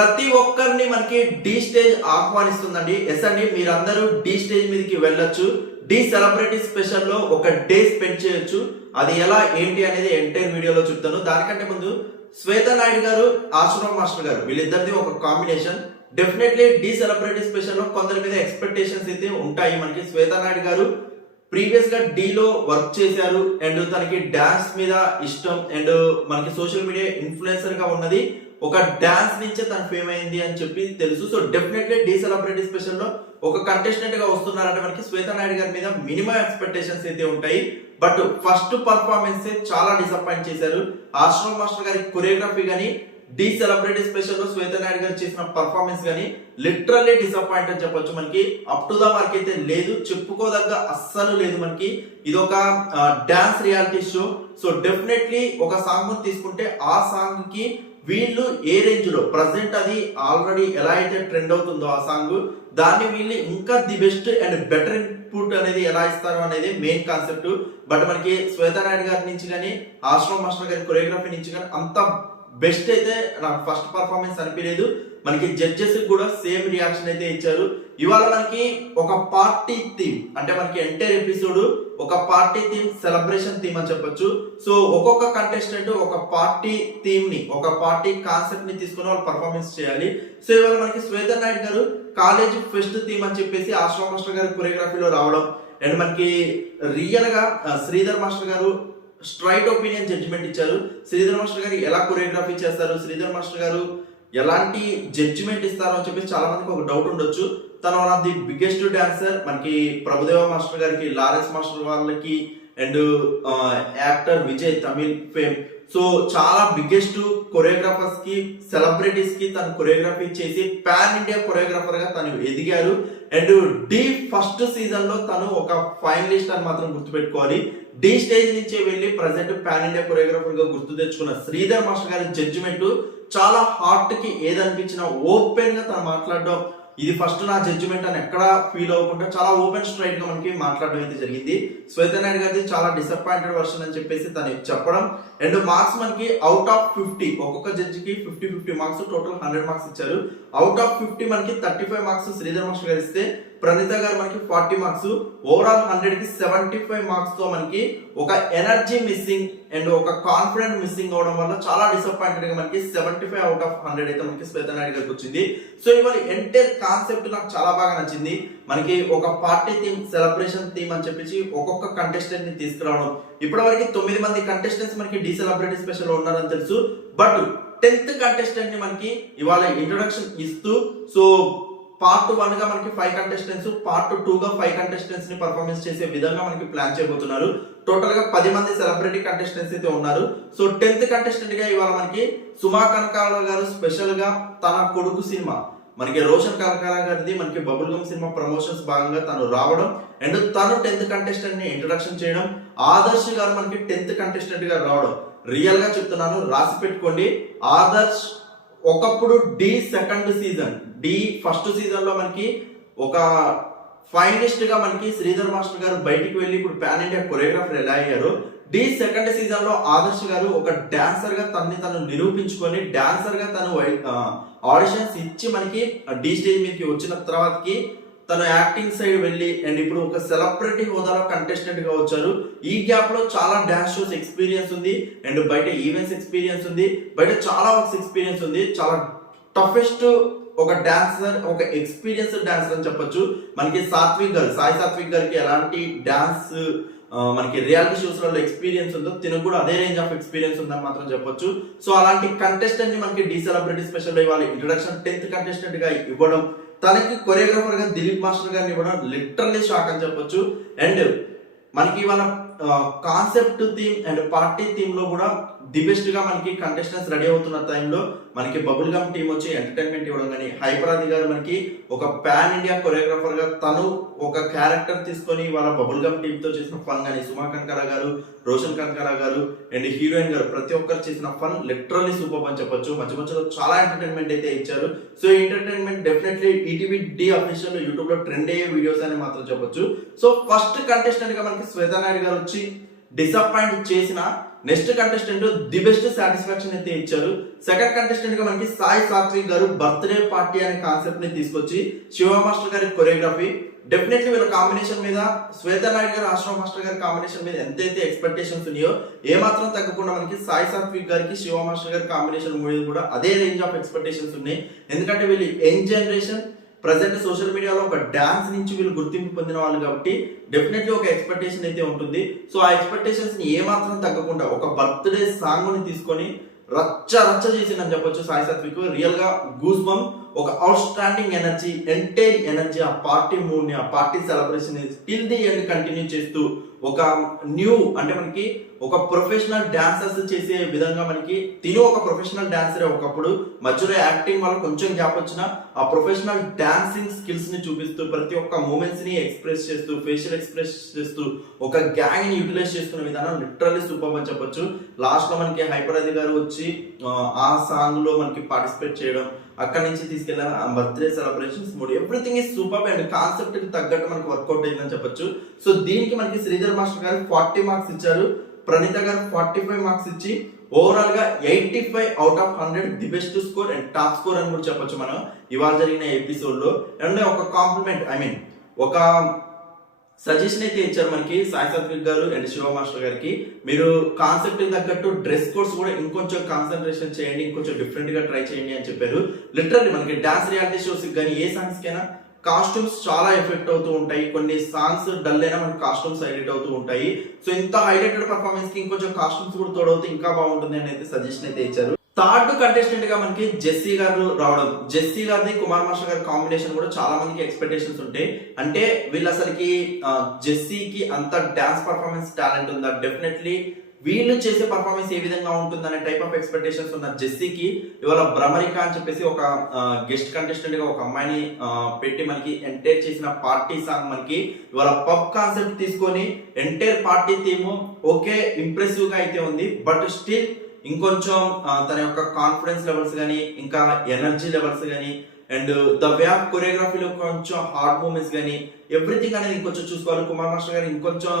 ప్రతి ఒక్కరిని మనకి డి స్టేజ్ ఆహ్వానిస్తుందండి. ఎస్ అండి, మీరందరూ డి స్టేజ్ మీదకి వెళ్ళొచ్చు. డి సెలబ్రిటీ స్పెషల్ లో ఒక డే స్పెండ్ చేయొచ్చు. అది ఎలా ఏంటి అనేది ఎంటైర్ వీడియోలో చెప్తాను. దానికంటే ముందు శ్వేత నాయుడు గారు, ఆశ్రమ్ మాస్టర్ గారు, వీళ్ళిద్దరిది ఒక combination. Definitely the celebrity special లో కొందరి మీద ఎక్స్పెక్టేషన్స్ అయితే ఉంటాయి. మనకి శ్వేత నాయుడు గారు ప్రీవియస్ గా డి లో వర్క్ చేశారు అండ్ తనకి డాన్స్ మీద ఇష్టం అండ్ మనకి సోషల్ మీడియా ఇన్ఫ్లుయెన్సర్ గా ఉన్నది ఒక డాన్స్ నుంచే తను ఫేమ్ అయింది అని చెప్పి తెలుసు. So definitely the celebrity special లో ఒక కంటెస్టెంట్ గా వస్తున్నారంటే మనకి శ్వేత నాయుడు గారి మీద మినిమం ఎక్స్పెక్టేషన్స్ అయితే ఉంటాయి. బట్ ఫస్ట్ పర్ఫార్మెన్స్ చాలా డిసప్పాయింట్ చేశారు. ఆశ్రమ్ మాస్టర్ గారి కొరియోగ్రఫీ గానీ డి సెలబ్రిటీ స్పెషల్ లో శ్వేత నాయుడు గారు చేసిన పర్ఫార్మెన్స్ గానీ లిటరల్లీ డిసప్పాయింట్ అని చెప్పొచ్చు. మనకి అప్ టు ద మార్క్ అయితే లేదు, చెప్పుకోదగ్గ అస్సలు లేదు. మనకి ఇది ఒక dance reality show. So definitely ఒక సాంగ్ తీసుకుంటే ఆ సాంగ్ కి వీళ్ళు ఏ రేంజ్ లో ప్రజెంట్ అది ఆల్రెడీ ఎలా అయితే ట్రెండ్ అవుతుందో ఆ సాంగ్, దాన్ని వీళ్ళు ఇంకా the best and better input అనేది ఎలా ఇస్తారు అనేది మెయిన్ కాన్సెప్ట్. బట్ మనకి శ్వేత నాయుడు గారి నుంచి కానీ ఆశ్రమ్ మాస్టర్ గారి కొరియోగ్రఫీ నుంచి కానీ అంత బెస్ట్ అయితే నాకు ఫస్ట్ పర్ఫార్మెన్స్ అనిపించలేదు. మనకి జడ్జెస్ కూడా సేమ్ రియాక్షన్ అయితే ఇచ్చారు. ఇవాళ మనకి ఒక పార్టీ థీమ్, అంటే మనకి ఎంటైర్ ఎపిసోడ్ ఒక పార్టీ థీమ్, సెలబ్రేషన్ థీమ్ అని చెప్పొచ్చు. సో ఒక్కొక్క కంటెస్టెంట్ ఒక పార్టీ థీమ్ ని, ఒక పార్టీ కాన్సెప్ట్ ని తీసుకుని వాళ్ళు పర్ఫార్మెన్స్ చేయాలి. సో ఇవాళ మనకి శ్వేత నాయుడు గారు కాలేజ్ ఫెస్ట్ థీమ్ అని చెప్పేసి ఆశ్రమ్ మాస్టర్ గారి కొరియోగ్రఫీలో రావడం అండ్ మనకి రియల్ గా శ్రీధర్ మాస్టర్ గారు స్ట్రైట్ ఒపీనియన్ జడ్జిమెంట్ ఇచ్చారు. శ్రీధర్ మాస్టర్ గారు ఎలా కొరియోగ్రఫీ చేస్తారు, శ్రీధర్ మాస్టర్ గారు ఎలాంటి జడ్జిమెంట్ ఇస్తారు అని చెప్పి చాలా మందికి ఒక డౌట్ ఉండొచ్చు. తను one of the biggest dancer. మనకి ప్రభుదేవ మాస్టర్ గారికి, లారెన్స్ మాస్టర్ వాళ్ళకి and actor Vijay Tamil fame. So చాలా బిగ్గెస్ట్ కొరియోగ్రాఫర్స్ కి, సెలబ్రిటీస్ కి తను కొరియోగ్రఫీ చేసి పాన్ ఇండియా కొరియోగ్రాఫర్ గా తను ఎదిగారు. అండ్ డి ఫస్ట్ సీజన్ లో తను ఒక ఫైనలిస్ట్ అని మాత్రం గుర్తుపెట్టుకోవాలి. డి స్టేజ్ నుంచి వెళ్ళి ప్రజెంట్ పాన్ ఇండియా కొరియోగ్రాఫర్ గా గుర్తు తెచ్చుకున్న శ్రీధర్ మాస్టర్ గారి జడ్జిమెంట్ చాలా హార్ట్ కి ఏదనిపించినా ఓపెన్ గా తను మాట్లాడడం, ఇది ఫస్ట్ నా జడ్జిమెంట్ అని ఎక్కడ ఫీల్ అవ్వకుండా చాలా ఓపెన్ స్ట్రైట్ గా మనకి మాట్లాడడం అయితే జరిగింది. శ్వేత నాయుడు గారిది చాలా డిసప్పాయింటెడ్ వర్షన్ అని చెప్పేసి తను చెప్పడం అండ్ మార్క్స్ మనకి అవుట్ ఆఫ్ 50, ఒక్కొక్క జడ్జికి 50 మార్క్స్, టోటల్ 100 మార్క్స్ ఇచ్చారు. అవుట్ ఆఫ్ 50 మనకి 35 మార్క్స్ శ్రీధర్ మాస్టర్ గారు ఇస్తే ప్రణీత గారు మనకి 40 మార్క్స్, ఓవరాల్ 100 కి 75 మార్క్స్ తో మనకి ఒక ఎనర్జీ మిస్సింగ్ అండ్ ఒక కాన్ఫిడెంట్ మిస్సింగ్ అవడం వల్ల చాలా డిసప్పాయింటెడ్ గా మనకి 75 అవుట్ ఆఫ్ 100 అయితే మనకి శ్వేత నాయుడు గారికి వచ్చింది. సో ఇవాళ ఎంటైర్ కాన్సెప్ట్ నాకు చాలా బాగా నచ్చింది. మనకి ఒక పార్టీ థీమ్, సెలబ్రేషన్ థీమ్ అని చెప్పేసి ఒక్కొక్క కంటెస్టెంట్ ని తీసుకురావడం. ఇప్పటి వరకు 9 మంది కంటెస్టెంట్స్ మనకి డి సెలబ్రిటీ స్పెషల్ ఉన్నారని తెలుసు. బట్ 10th కంటెస్టెంట్ ని మనకి ఇవాళ ఇంట్రొడక్షన్ ఇస్తూ, సో పార్ట్ 1 గా మనకి 5 కంటెస్టెంట్స్, పార్ట్ 2 గా 5 కంటెస్టెంట్స్ ని పర్ఫార్మెన్స్ చేసే విధంగా మనకి ప్లాన్ చేయబోతున్నారు. టోటల్ గా 10 మంది సెలబ్రిటీ కంటెస్టెంట్స్ అయితే ఉన్నారు. సో 10th కంటెస్టెంట్ గా ఇవాళ మనకి సుమా కనకాల గారు స్పెషల్ గా తన కొడుకు సినిమా, మనకి రోషన్ కనకాల గారిది మనకి బబుల్ గమ్ సినిమా ప్రమోషన్స్ భాగంగా తను రావడం అండ్ తను 10th కంటెస్టెంట్ ని ఇంట్రొడక్షన్ చేయడం, ఆదర్శ్ గారు మనకి 10th కంటెస్టెంట్ గా రావడం. రియల్ గా చెప్తున్నాను, రాసి పెట్టుకోండి. ఆదర్శ్ ఒకప్పుడు the second season, the first season లో మనకి ఒక ఫైనలిస్ట్ గా మనకి శ్రీధర్ మాస్టర్ గారు బయటికి వెళ్ళి ఇప్పుడు పాన్ ఇండియా కొరియోగ్రాఫర్ ఎలా అయ్యారు, డి సెకండ్ సీజన్ లో ఆదర్శ్ గారు ఒక డాన్సర్ గా తను నిరూపించుకొని డాన్సర్ గా తను ఆడిషన్స్ ఇచ్చి మనకి డి స్టేజ్ మీదకి వచ్చిన తర్వాతకి తను యాక్టింగ్ సైడ్ వెళ్ళి అండ్ ఇప్పుడు ఒక సెలబ్రిటీ హోదాలో కంటెస్టెంట్ గా వచ్చారు. ఈ గ్యాప్ లో చాలా డాన్స్ షోస్ ఎక్స్పీరియన్స్ ఉంది అండ్ బయట ఈవెంట్స్ ఎక్స్పీరియన్స్ ఉంది, బయట చాలా వర్క్స్ ఎక్స్పీరియన్స్ ఉంది. చాలా టఫెస్ట్ ఒక డాన్సర్, ఒక ఎక్స్పీరియన్స్ డాన్సర్ అని చెప్పొచ్చు. మనకి సాత్విక్ గారు, సాయి సాత్విక్ గారికి ఎలాంటి డాన్స్ మనకి రియాలిటీ షోస్ లో ఎక్స్పీరియన్స్ ఉందో తినకు కూడా అదే రేంజ్ ఆఫ్ ఎక్స్పీరియన్స్ ఉందని మాత్రం చెప్పొచ్చు. సో అలాంటి కంటెస్టెంట్ ని మనకి డి సెలబ్రిటీ స్పెషల్ లో ఇవాళ ఇంట్రొడక్షన్ 10th కంటెస్టెంట్ గా ఇవ్వడం, తనకి కొరియోగ్రాఫర్ గా దిలీప్ మాస్టర్ గారిని ఇవ్వడం లిటరల్లీ షాక్ అని చెప్పొచ్చు. అండ్ మనకి ఇవాళ concept theme and party theme లో కూడా ది బెస్ట్ గా మనకి కంటెస్టెంట్స్ రెడీ అవుతున్న టైంలో మనకి బబుల్ గమ్ టీమ్ వచ్చి ఎంటర్టైన్మెంట్ ఇవ్వడం కానీ, హైపరాది గారు మనకి ఒక పాన్ ఇండియా కొరియోగ్రాఫర్ గా తను ఒక క్యారెక్టర్ తీసుకొని వాళ్ళ బబుల్ గమ్ టీమ్ తో చేసిన ఫన్ కానీ, సుమా కనకాల గారు, రోషన్ కనకాల గారు అండ్ హీరోయిన్ గారు ప్రతి ఒక్కరు చేసిన ఫన్ లిటరల్లీ సూపర్ అని చెప్పొచ్చు. మధ్య మధ్యలో చాలా ఎంటర్టైన్మెంట్ అయితే ఇచ్చారు. So entertainment definitely ETV the official YouTube లో ట్రెండ్ అయ్యే వీడియోస్ అని మాత్రం చెప్పొచ్చు. సో ఫస్ట్ కంటెస్టెంట్ గా మనకి శ్వేత నాయుడు గారు వచ్చి డిసప్పాయింట్ చేసిన next contestant the best satisfaction అయితే ఇచ్చారు. సెకండ్ కంటెస్టెంట్ గా మనకి సాయి సాత్విక్ గారు బర్త్డే పార్టీ అనే కాన్సెప్ట్ ని తీసుకొచ్చి శివ మాస్టర్ గారి కొరియోగ్రఫీ, డెఫినెట్లీ వీళ్ళ కాంబినేషన్ మీద శ్వేత నాయుడు గారు ఆశ్రమ మాస్టర్ గారి కాంబినేషన్ మీద ఎంతైతే ఎక్స్పెక్టేషన్స్ ఉన్నాయో ఏమాత్రం తగ్గకుండా మనకి సాయి సాత్విక్ గారికి శివ మాస్టర్ గారి కాంబినేషన్ మీద కూడా అదే రేంజ్ ఆఫ్ ఎక్స్పెక్టేషన్స్ ఉన్నాయి. ఎందుకంటే వీళ్ళు యంగ్ జనరేషన్, ప్రజెంట్ సోషల్ మీడియాలో ఒక డాన్స్ నుంచి వీళ్ళు గుర్తింపు పొందిన వాళ్ళు కాబట్టి డెఫినెట్లీ ఒక ఎక్స్పెక్టేషన్ అయితే ఉంటుంది. సో ఆ ఎక్స్పెక్టేషన్స్ ని ఏమాత్రం తగ్గకుండా ఒక బర్త్డే సాంగ్ ని తీసుకొని రచ్చ రచ్చ చేసిందని చెప్పొచ్చు సాయి సాత్విక్. రియల్ గా గూస్ బంప్, ఒక out standing energy, entire energy, ఆ పార్టీ మూడ్ ని, ఆ party celebration till the end continue చేస్తూ ఒక న్యూ అంటే మనకి ఒక ప్రొఫెషనల్ డాన్సర్స్ చేసే విధంగా మనకి తిను ఒక ప్రొఫెషనల్ డాన్సరే ఒకప్పుడు, మధ్యలో యాక్టింగ్ వల్ల కొంచెం గ్యాప్ వచ్చినా ఆ ప్రొఫెషనల్ డాన్సింగ్ స్కిల్స్ ని చూపిస్తూ ప్రతి ఒక్క మూమెంట్స్ ని ఎక్స్ప్రెస్ చేస్తూ ఫేషియల్ ఎక్స్ప్రెస్ చేస్తూ ఒక గ్యాంగ్ ని యూటిలైజ్ చేసుకునే విధానం లిటరల్లీ సూపర్ అని చెప్పొచ్చు. లాస్ట్ లో మనకి హైపర్ అది గారు వచ్చి ఆ సాంగ్ లో మనకి పార్టిసిపేట్ చేయడం, అక్కడి నుంచి తీసుకెళ్ళిన బర్త్డే సెలబ్రేషన్స్ మూడు, everything is super and concept కి తగ్గట్టు మనకి వర్కౌట్ అయిందని చెప్పొచ్చు. సో దీనికి మనకి శ్రీధర్ మాస్టర్ గారు 40 మార్క్స్ ఇచ్చారు, ప్రణీత గారు 45 మార్క్స్ ఇచ్చి ఓవరాల్ గా 85 out of 100 the best score and top score అని కూడా చెప్పొచ్చు మనం ఇవాళ జరిగిన ఎపిసోడ్ లో. అండ్ ఒక కాంప్లిమెంట్ ఒక సజెషన్ అయితే ఇచ్చారు మనకి సాయి సాత్విక్ గారు అండ్ శివ మాస్టర్ గారికి. మీరు కాన్సెప్ట్ తగ్గట్టు డ్రెస్ కోడ్స్ కూడా ఇంకొంచెం కాన్సన్ట్రేషన్ చేయండి, ఇంకొంచెం డిఫరెంట్ గా ట్రై చేయండి అని చెప్పారు. లిటరల్లీ మనకి డాన్స్ రియాలిటీ షోస్ కానీ ఏ సాంగ్స్ కైనా కాస్ట్యూమ్స్ చాలా ఎఫెక్ట్ అవుతూ ఉంటాయి. కొన్ని సాంగ్స్ డల్ అయినా మనకి కాస్ట్యూమ్స్ హైలైట్ అవుతూ ఉంటాయి. సో ఇంత హైలైటెడ్ పర్ఫార్మెన్స్ కి ఇంకొంచెం కాస్ట్యూమ్స్ కూడా తోడవుతూ ఇంకా బాగుంటుంది అని అయితే సజెషన్ అయితే ఇచ్చారు. థర్డ్ కంటెస్టెంట్ గా మనకి జెస్సీ గారు రావడం, జెస్సీ గారిది కుమార్ మాస్టర్ గారి కాంబినేషన్ కూడా చాలా మందికి ఎక్స్పెక్టేషన్స్ ఉంటాయి. అంటే వీళ్ళు అసలుకి జెస్సీకి అంత డాన్స్ పర్ఫార్మెన్స్ టాలెంట్ ఉందా, డెఫినెట్లీ వీళ్ళు చేసే పర్ఫార్మెన్స్ ఏ విధంగా ఉంటుంది అనే టైప్ ఆఫ్ ఎక్స్పెక్టేషన్స్ ఉన్న జెస్సీకి ఇవాళ భ్రమరిక అని చెప్పేసి ఒక గెస్ట్ కంటెస్టెంట్ గా ఒక అమ్మాయిని పెట్టి మనకి ఎంటైర్ చేసిన పార్టీ సాంగ్ మనకి ఇవాళ పబ్ కాన్సెప్ట్ తీసుకొని entire party theme okay impressive గా అయితే ఉంది. బట్ స్టిల్ ఇంకొంచెం తన యొక్క కాన్ఫిడెన్స్ లెవెల్స్ కానీ ఇంకా ఎనర్జీ లెవెల్స్ కానీ అండ్ ద వే ఆఫ్ కొరియోగ్రఫీలో కొంచెం హార్డ్ మూమెంట్స్ కానీ ఎవ్రీథింగ్ అనేది ఇంకొంచెం చూసుకోవాలి. కుమార్ మాస్టర్ గారు ఇంకొంచెం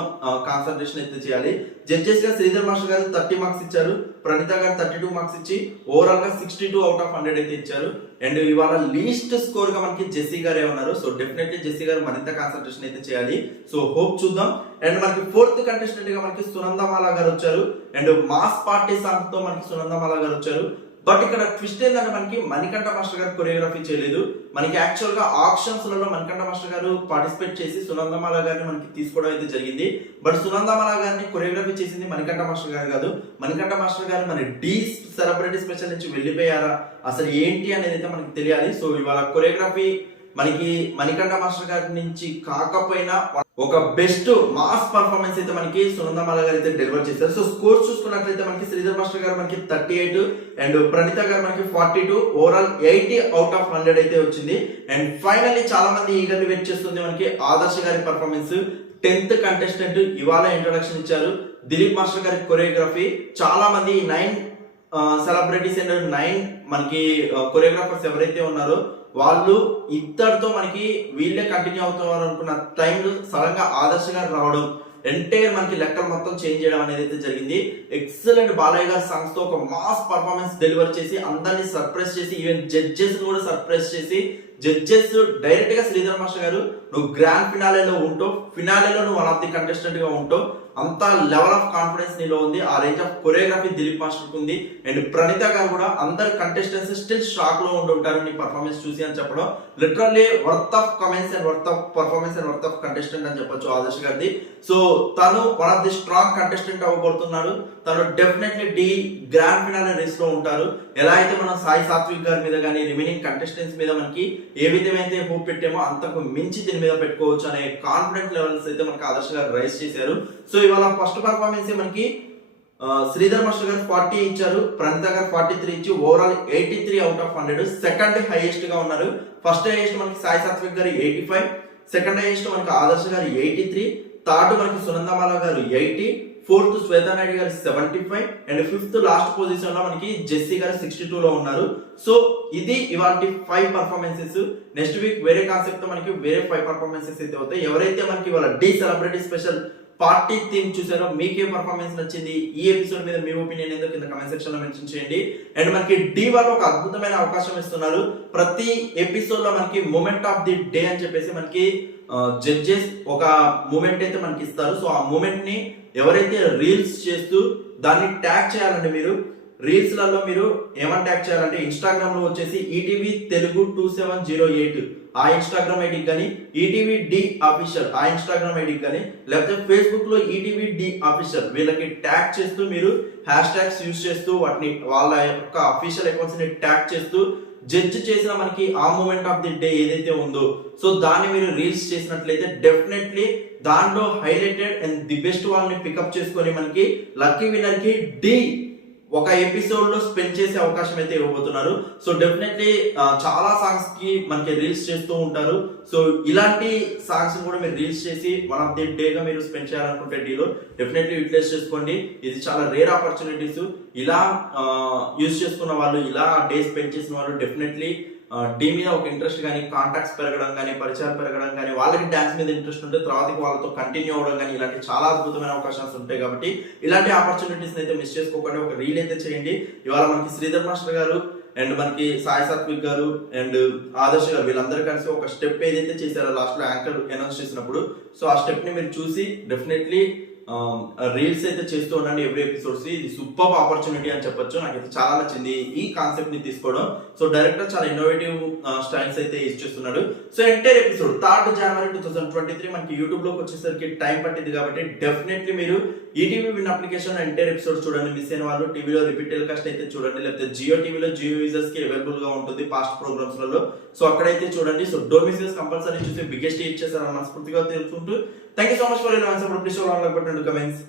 కాన్సన్ట్రేషన్ అయితే చేయాలి. జడ్జెస్ గా శ్రీధర్ మాస్టర్ గారు 30 మార్క్స్ ఇచ్చారు, ప్రణీత గారు 32 మార్క్స్ ఇచ్చి ఓవరాల్ గా 62 అవుట్ ఆఫ్ 100 అయితే ఇచ్చారు. అండ్ ఇవాళ లీస్ట్ స్కోర్ గా మనకి జెస్సీ గారే ఉన్నారు. సో డెఫినెట్లీ జెస్సీ గారు మరింత కాన్సన్ట్రేషన్ అయితే చేయాలి. సో హోప్ చూద్దాం. అండ్ మనకి ఫోర్త్ కంటెస్టెంట్ గా మనకి సునందమాల గారు వచ్చారు అండ్ మాస్ పార్టీ సాంగ్ తో మనకి సునందమాల గారు వచ్చారు. బట్ ఇక్కడ ట్విస్ట్ ఏంటంటే మనకి మణికంఠ మాస్టర్ గారు కొరియోగ్రఫీ చేయలేదు. మనకి యాక్చువల్ గా ఆప్షన్స్ లలో మణికంఠ మాస్టర్ గారు పార్టిసిపేట్ చేసి సునందమాల గారిని మనకి తీసుకోవడం అయితే జరిగింది. బట్ సునందమాల గారిని కొరియోగ్రఫీ చేసింది మణికంఠ మాస్టర్ గారు కాదు. మణికంఠ మాస్టర్ గారు మన డి సెలబ్రిటీ స్పెషల్ నుంచి వెళ్ళిపోయారా, అసలు ఏంటి అనేది అయితే మనకి తెలియాలి. సో ఇవాళ కొరియోగ్రఫీ మనకి మణికంఠ మాస్టర్ గారి నుంచి కాకపోయినా ఒక బెస్ట్ మాస్ పర్ఫార్మెన్స్ అయితే మనకి సునందమాల గారు అయితే డెలివర్ చేశారు. సో స్కోర్స్ చూసుకున్నట్లయితే మనకి శ్రీధర్ మాస్టర్ గారు మనకి 38 అండ్ ప్రణీత గారు మనకి 42, ఓవరాల్ 80 అవుట్ ఆఫ్ 100 అయితే వచ్చింది. అండ్ ఫైనల్లీ చాలా మంది ఈగర్లీ వెయిట్ చేస్తుంది మనకి ఆదర్శ గారి పర్ఫార్మెన్స్. 10th కంటెస్టెంట్ ఇవాళ ఇంట్రొడక్షన్ ఇచ్చారు. దిలీప్ మాస్టర్ గారి కొరియోగ్రఫీ, చాలా మంది 9 సెలబ్రిటీస్ అండ్ 9 మనకి కొరియోగ్రాఫర్స్ ఎవరైతే ఉన్నారో వాళ్ళు ఇద్దరితో మనకి వీళ్ళే కంటిన్యూ అవుతున్నారు అనుకున్న టైంలో సడన్ గా ఆదర్శ గారు రావడం, ఎంటైర్ మనకి లెక్కలు మొత్తం చేంజ్ చేయడం అనేది అయితే జరిగింది. ఎక్సలెంట్ బాలయ్య గారి సాంగ్స్ తో ఒక మాస్ పర్ఫార్మెన్స్ డెలివర్ చేసి అందరినీ సర్ప్రైజ్ చేసి ఈవెన్ జడ్జెస్ కూడా సర్ప్రైజ్ చేసి, జడ్జెస్ డైరెక్ట్ గా శ్రీధర్ మాస్టర్ గారు నువ్వు గ్రాండ్ ఫినాలేలో ఉంటావు, ఫినాలేలో నువ్వు వన్ ఆఫ్ ది కంటెస్టెంట్ గా ఉంటావు, అంత లెవెల్ ఆఫ్ కాన్ఫిడెన్స్ నీలో ఉంది, ఆ range of choreography Dilip master ఉంది. అండ్ ప్రణీత గారు కూడా అందరు కంటెస్టెంట్స్ స్టిల్ షాక్ లో ఉండి ఉంటారు నీ పర్ఫార్మెన్స్ చూసి అని చెప్పడం literally worth of comments and worth of performance and worth of contestant అని చెప్పొచ్చు ఆదర్శ్ గారిది. సో తను one of the strong contestant అవ్వబోతున్నాడు. తను definitely the grand finale race లో ఉంటారు. ఎలా అయితే మనం సాయి సాత్విక్ గారి మీద కానీ రిమైనింగ్ కంటెస్టెంట్స్ మీద మనకి ఏ విధమైతే హోప్ పెట్టామో అంతకు మించి దీని మీద పెట్టుకోవచ్చు అనే కాన్ఫిడెంట్ లెవెల్స్ అయితే మనకి ఆదర్శ్ గారు రైజ్ చేశారు. సో ఇవాళ ఫస్ట్ పర్ఫార్మెన్స్ మనకి శ్రీధర్ మాస్టర్ గారు 40 ఇచ్చారు, ప్రణీత గారు 43 ఇచ్చి overall 83 out of 100. Second highest గా ఉన్నారు. ఫస్ట్ హైయెస్ట్ మనకి సాయి సాత్విక్ గారు 85, సెకండ్ హైయెస్ట్ మనకి ఆదర్శ గారు 83, థర్డ్ మనకి సునందమాల గారు 80, ఫోర్త్ శ్వేత నాయుడు గారు 75 అండ్ ఫిఫ్త్ లాస్ట్ పొజిషన్ లో మనకి జెస్సీ గారు 62 లో ఉన్నారు. సో ఇది ఇవాళ 5 పర్ఫార్మెన్సెస్. నెక్స్ట్ వీక్ వేరే కాన్సెప్ట్ తో మనకి వేరే 5 పర్ఫార్మెన్సెస్ అయితే అవుతాయి. ఎవరైతే మనకి ఇవాళ the celebrity special party theme చూసారో మీకే పర్ఫార్మెన్స్ నచ్చింది, ఈ ఎపిసోడ్ మీద మీ ఒపీనియన్ ఏదో కింద కమెంట్ సెక్షన్ లో మెన్షన్ చేయండి. అండ్ మనకి డి వాళ్ళు ఒక అద్భుతమైన అవకాశం ఇస్తున్నారు. ప్రతి ఎపిసోడ్ లో మనకి మూమెంట్ ఆఫ్ ది డే అని చెప్పేసి మనకి జడ్జెస్ ఒక మూమెంట్ అయితే మనకి ఇస్తారు. సో ఆ మూమెంట్ ని ఎవరైతే రీల్స్ చేస్తూ దాన్ని ట్యాగ్ చేయాలంటే మీరు రీల్స్ లలో మీరు ఏమని ట్యాగ్ చేయాలంటే ఇన్స్టాగ్రామ్ లో వచ్చేసి ఈటీవీ తెలుగు 2708 ఆ ఇన్స్టాగ్రామ్ ఐడికి కానీ, ఈటీవీ డి అఫీషియల్ ఆ ఇన్స్టాగ్రామ్ ఐడికి కానీ, లేకపోతే ఫేస్బుక్ లో ఈటీవీ డి అఫీషియల్ వీళ్ళకి ట్యాగ్ చేస్తూ మీరు హ్యాష్ ట్యాగ్స్ యూజ్ చేస్తూ వాటిని వాళ్ళ యొక్క అఫీషియల్ అకౌంట్స్ ని ట్యాగ్ చేస్తూ జడ్జ్ చేసిన మనకి ఆ మూమెంట్ ఆఫ్ ది డే ఏదైతే ఉందో సో దాన్ని మీరు రీల్స్ చేసినట్లయితే డెఫినెట్లీ దాంట్లో హైలైటెడ్ అండ్ ది బెస్ట్ వాళ్ళని పికప్ చేసుకొని మనకి లక్కీ విన్నర్ కి డి ఒక ఎపిసోడ్ లో స్పెండ్ చేసే అవకాశం అయితే ఇవ్వబోతున్నారు. సో డెఫినెట్లీ చాలా సాంగ్స్ కి మనకి రీల్స్ చేస్తూ ఉంటారు. సో ఇలాంటి సాంగ్స్ కూడా మీరు రీల్స్ చేసి వన్ ఆఫ్ ది డే గా మీరు స్పెండ్ చేయాలనుకుంటే డీలో డెఫినెట్లీ యూటిలైజ్ చేసుకోండి. ఇది చాలా రేర్ ఆపర్చునిటీస్. ఇలా యూజ్ చేసుకున్న వాళ్ళు, ఇలా డే స్పెండ్ చేసిన వాళ్ళు డెఫినెట్లీ డి మీద ఒక ఇంట్రెస్ట్ కానీ, కాంటాక్ట్స్ పెరగడం కానీ, పరిచయాలు పెరగడం కానీ, వాళ్ళకి డాన్స్ మీద ఇంట్రెస్ట్ ఉంటే తర్వాత వాళ్ళతో కంటిన్యూ అవ్వడం కానీ, ఇలాంటి చాలా అద్భుతమైన అవకాశాలు ఉంటాయి. కాబట్టి ఇలాంటి ఆపర్చునిటీస్ అయితే మిస్ చేసుకోకుండా ఒక రీల్ అయితే చేయండి. ఇవాళ మనకి శ్రీధర్ మాస్టర్ గారు అండ్ మనకి సాయి సాత్విక్ గారు అండ్ ఆదర్శ్ గారు వీళ్ళందరూ కలిసి ఒక స్టెప్ ఏదైతే చేశారో లాస్ట్ లో యాంకర్ అనౌన్స్ చేసినప్పుడు, సో ఆ స్టెప్ ని మీరు చూసి డెఫినెట్లీ రీల్స్ అయితే చేస్తూ ఉండండి ఎవ్రీ ఎపిసోడ్స్. ఇది సూపర్ ఆపర్చునిటీ అని చెప్పొచ్చు. నాకైతే చాలా నచ్చింది ఈ కాన్సెప్ట్ ని తీసుకోవడం. సో డైరెక్టర్ చాలా ఇన్నోవేటివ్ స్టైల్స్ అయితే యూజ్ చేస్తున్నాడు. సో ఎంటైర్ ఎపిసోడ్ 3 జనవరి 2023 మనకి యూట్యూబ్ లోకి వచ్చేసరికి టైం పట్టింది కాబట్టి డెఫినెట్లీ మీరు ETV win application entire episode చూడండి. మిస్ అయిన వాళ్ళు టీవీలో రిపీట్ టెలికాస్ట్ అయితే చూడండి, లేకపోతే జియో టీవీలో జియో యూజర్స్ కి అవైలబుల్ గా ఉంటుంది పాస్ట్ ప్రోగ్రామ్స్ లలో. సో అక్కడైతే చూడండి. So don't miss this, compulsory చూసి బిగ్గెస్ట్ హిట్ చేశారని మనస్ఫూర్తిగా తెలుసుకుంటూ thank you so much for your answer. Please show on like button to comments.